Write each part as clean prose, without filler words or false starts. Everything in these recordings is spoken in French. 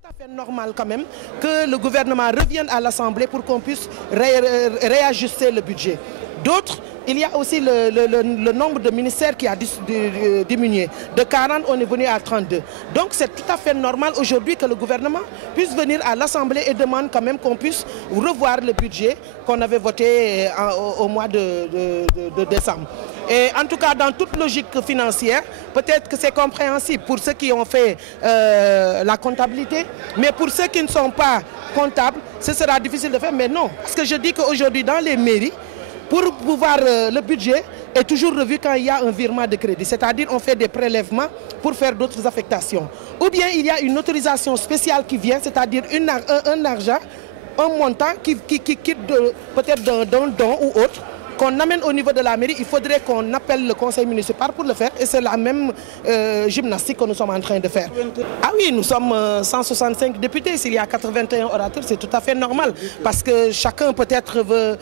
tout à fait normal quand même que le gouvernement revienne à l'Assemblée pour qu'on puisse réajuster le budget. D'autres, il y a aussi le nombre de ministères qui a diminué. De 40, on est venu à 32. Donc c'est tout à fait normal aujourd'hui que le gouvernement puisse venir à l'Assemblée et demande quand même qu'on puisse revoir le budget qu'on avait voté au mois de décembre. Et en tout cas, dans toute logique financière, peut-être que c'est compréhensible pour ceux qui ont fait la comptabilité, mais pour ceux qui ne sont pas comptables, ce sera difficile de faire. Mais non, parce que je dis qu'aujourd'hui, dans les mairies, pour pouvoir, le budget est toujours revu quand il y a un virement de crédit. C'est-à-dire on fait des prélèvements pour faire d'autres affectations. Ou bien il y a une autorisation spéciale qui vient, c'est-à-dire un argent, un montant qui quitte peut-être d'un don ou autre, qu'on amène au niveau de la mairie. Il faudrait qu'on appelle le conseil municipal pour le faire. Et c'est la même gymnastique que nous sommes en train de faire. Ah oui, nous sommes 165 députés. S'il y a 81 orateurs, c'est tout à fait normal. Parce que chacun peut-être veut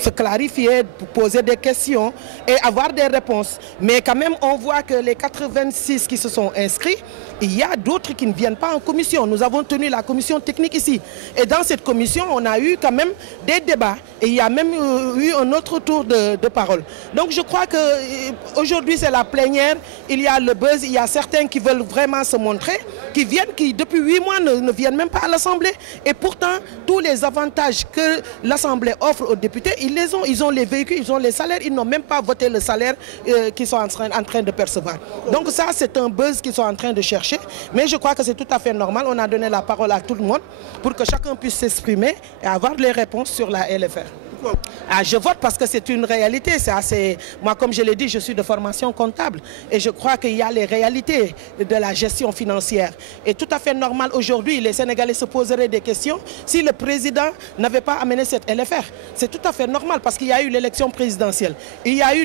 se clarifier, poser des questions et avoir des réponses. Mais quand même, on voit que les 86 qui se sont inscrits, il y a d'autres qui ne viennent pas en commission. Nous avons tenu la commission technique ici. Et dans cette commission, on a eu quand même des débats. Et il y a même eu un autre tour de parole. Donc je crois qu'aujourd'hui c'est la plénière, il y a le buzz, il y a certains qui veulent vraiment se montrer, qui viennent, qui depuis 8 mois ne viennent même pas à l'Assemblée. Et pourtant, tous les avantages que l'Assemblée offre aux députés, ils les ont. Ils ont les véhicules, ils ont les salaires, ils n'ont même pas voté le salaire qu'ils sont en train de percevoir. Donc ça, c'est un buzz qu'ils sont en train de chercher. Mais je crois que c'est tout à fait normal. On a donné la parole à tout le monde pour que chacun puisse s'exprimer et avoir les réponses sur la LFR. Ah, je vote parce que c'est une réalité. Moi, comme je l'ai dit, je suis de formation comptable et je crois qu'il y a les réalités de la gestion financière. Et tout à fait normal aujourd'hui, les Sénégalais se poseraient des questions si le président n'avait pas amené cette LFR. C'est tout à fait normal parce qu'il y a eu l'élection présidentielle. Il y a eu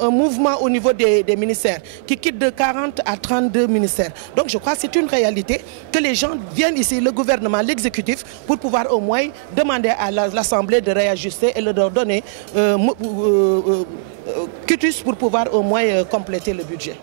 un mouvement au niveau des ministères qui quitte de 40 à 32 ministères. Donc je crois que c'est une réalité que les gens viennent ici, le gouvernement, l'exécutif, pour pouvoir au moins demander à l'Assemblée de réajuster et de leur donner quitus pour pouvoir au moins compléter le budget.